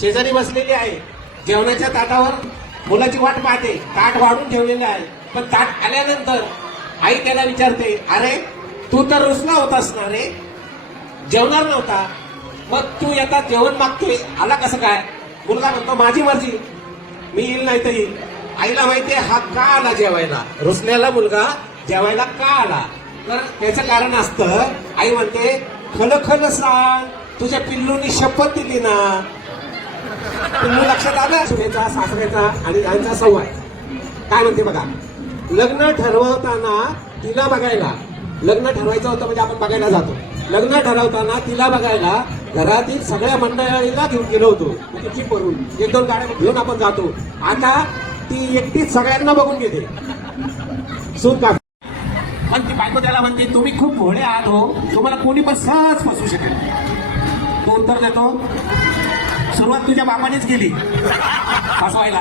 शेजारी बसलेली आहे, जेवणाच्या ताटावर मुलाची वाट पाहते, ताट वाढून ठेवलेले आहे. पण ताट आल्यानंतर आई त्याला विचारते, अरे तू तर रुसला होतास ना रे, जेवणार नव्हता, मग तू येता जेवण मागतोय, आला कसं काय? मुलगा म्हणतो, माझी मर्जी, मी येईल नाही तर येईल. आईला माहितीये हा का आला जेवायला, रुसलेला मुलगा जेवायला का आला. तर त्याचं कारण असतं, आई म्हणते, खल सांग, तुझ्या पिल्लूनी शपथ दिली ना. पिल्लू लक्षात आलं सुनेचा, सासऱ्याचा आणि यांचा संवाद. काय म्हणते बघा, लग्न ठरवताना तिला बघायला, लग्न ठरवायचं होतं म्हणजे आपण बघायला जातो. लग्न ठरवताना तिला बघायला घरातील सगळ्या मंडळीला घेऊन गेलो होतो, तिची करून 1-2 गाड्या घेऊन आपण जातो. आता ती एकटीच सगळ्यांना बघून घेते. सून का पण ती बायको त्याला म्हणते, तुम्ही खूप भोळे आहात हो, तुम्हाला कोणी पण सहज फसवू शकेल. तो उत्तर देतो, सुरुवात तुझ्या बापानेच केली फसवायला.